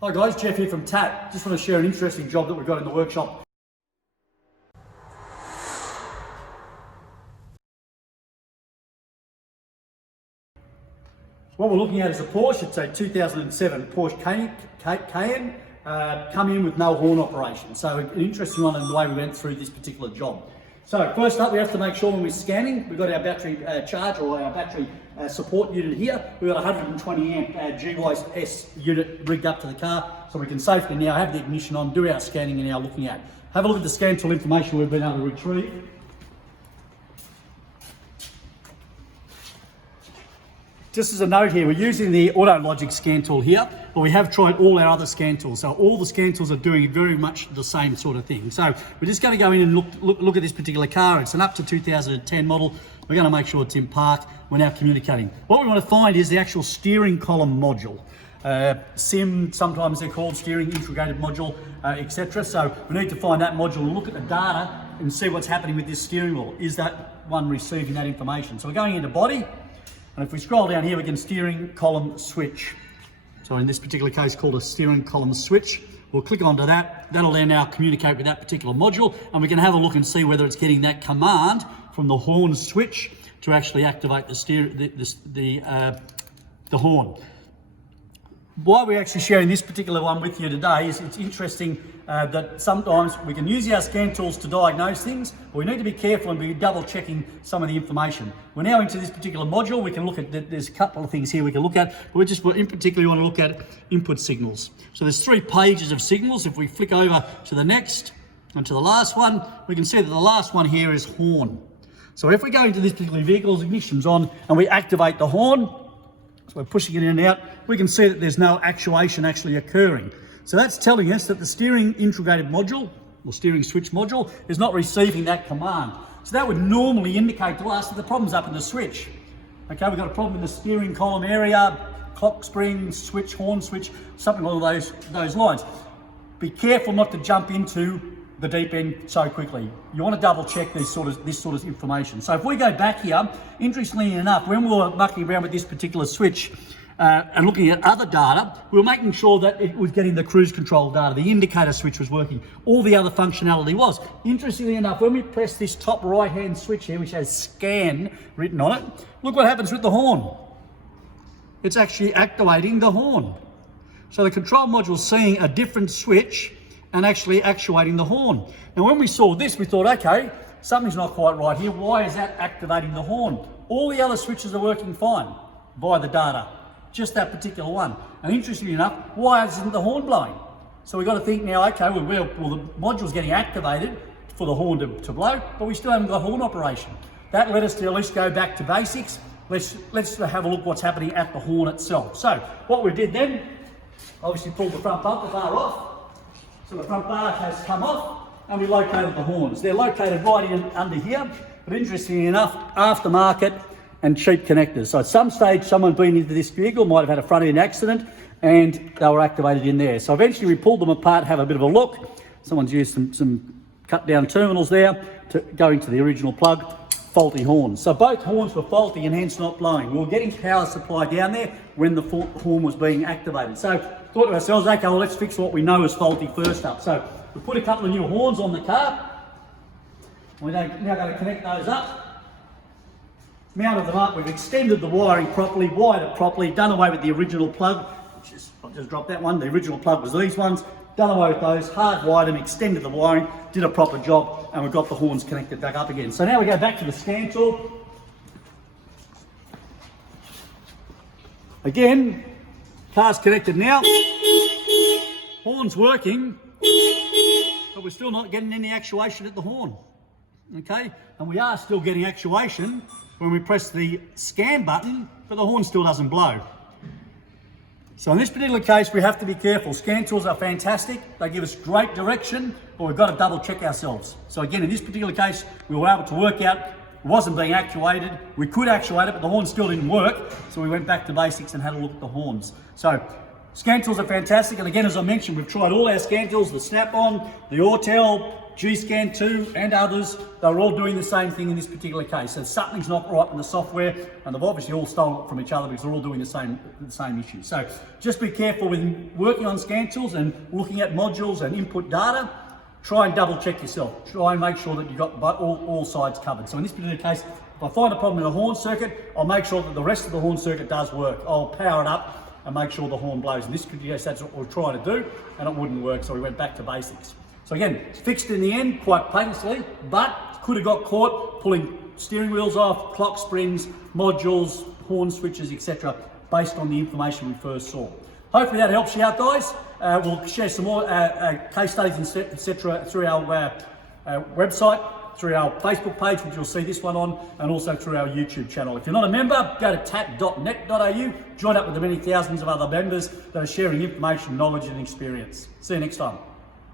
Hi guys, Jeff here from TAT. Just want to share an interesting job that we've got in the workshop. What we're looking at is a Porsche. It's a 2007 Porsche Cayenne, come in with no horn operation. So an interesting one in the way we went through this particular job. So first up, we have to make sure when we're scanning, we've got our battery charge or our battery support unit here. We've got a 120 amp GYS unit rigged up to the car, so we can safely now have the ignition on, do our scanning and our looking at. Have a look at the scan tool information we've been able to retrieve. Just as a note here, we're using the AutoLogic scan tool here, but we have tried all our other scan tools. So all the scan tools are doing very much the same sort of thing. So we're just going to go in and look at this particular car. It's an up to 2010 model. We're going to make sure it's in park. We're now communicating. What we want to find is the actual steering column module. SIM, sometimes they're called steering integrated module, etc. So we need to find that module and look at the data and see what's happening with this steering wheel. Is that one receiving that information? So we're going into body. And if we scroll down here, we can steering column switch. So in this particular case, called a steering column switch. We'll click onto that. That'll then now communicate with that particular module, and we can have a look and see whether it's getting that command from the horn switch to actually activate the horn. Why we're actually sharing this particular one with you today is it's interesting that sometimes we can use our scan tools to diagnose things, but we need to be careful and be double checking some of the information. We're now into this particular module. We can look at, there's a couple of things here we can look at, but we just in particular want to look at input signals. So there's 3 pages of signals. If we flick over to the next and to the last one, we can see that the last one here is horn. So if we go into this particular vehicle's ignition's on and we activate the horn, so we're pushing it in and out, we can see that there's no actuation actually occurring. So that's telling us that the steering integrated module, or steering switch module, is not receiving that command. So that would normally indicate to us that the problem's up in the switch. Okay, we've got a problem in the steering column area, clock spring, switch, horn switch, something along those lines. Be careful not to jump into the deep end so quickly. You want to double check this sort of information. So if we go back here, interestingly enough, when we were mucking around with this particular switch and looking at other data, we were making sure that it was getting the cruise control data, the indicator switch was working, all the other functionality was. Interestingly enough, when we press this top right hand switch here, which has scan written on it, look what happens with the horn. It's actually activating the horn. So the control module is seeing a different switch and actually actuating the horn. Now when we saw this, we thought, okay, something's not quite right here. Why is that activating the horn? All the other switches are working fine via the data, just that particular one. And interestingly enough, why isn't the horn blowing? So we've got to think now, okay, well the module's getting activated for the horn to blow, but we still haven't got horn operation. That led us to at least go back to basics. Let's have a look what's happening at the horn itself. So what we did then, obviously pulled the front bumper bar off. So the front bar has come off and we located the horns. They're located right in under here, but interestingly enough, aftermarket and cheap connectors. So at some stage, someone been into this vehicle, might have had a front end accident and they were activated in there. So eventually we pulled them apart, have a bit of a look. Someone's used some cut down terminals there to go into the original plug, faulty horns. So both horns were faulty and hence not blowing. We were getting power supply down there when the horn was being activated. So thought to ourselves, okay, well let's fix what we know is faulty first up. So we put a couple of new horns on the car. We're now going to connect those up, mounted them up. We've extended the wiring properly, wired it properly, done away with the original plug. I'll just drop that one. The original plug was these ones. Done away with those, hardwired them, extended the wiring, did a proper job, and we've got the horns connected back up again. So now we go back to the scan tool. Again, car's connected now. Horn's working, but we're still not getting any actuation at the horn. Okay, and we are still getting actuation when we press the scan button, but the horn still doesn't blow. So in this particular case, we have to be careful. Scan tools are fantastic. They give us great direction, but we've got to double check ourselves. So again, in this particular case, we were able to work out it wasn't being actuated. We could actuate it, but the horn still didn't work. So we went back to basics and had a look at the horns. So Scan tools are fantastic, and again, as I mentioned, we've tried all our scan tools, the Snap-on, the Autel, G-Scan 2 and others. They're all doing the same thing in this particular case. So something's not right in the software, and they've obviously all stolen it from each other because they're all doing the same issue. So just be careful when working on scan tools and looking at modules and input data. Try and double check yourself. Try and make sure that you've got all sides covered. So in this particular case, if I find a problem in the horn circuit, I'll make sure that the rest of the horn circuit does work. I'll power it up and make sure the horn blows. In this case, that's what we're trying to do, and it wouldn't work, so we went back to basics. So again, it's fixed in the end, quite painlessly, but could have got caught pulling steering wheels off, clock springs, modules, horn switches, etc., based on the information we first saw. Hopefully that helps you out, guys. We'll share some more case studies, etc., through our website, through our Facebook page, which you'll see this one on, and also through our YouTube channel. If you're not a member, go to tat.net.au, join up with the many thousands of other members that are sharing information, knowledge and experience. See you next time.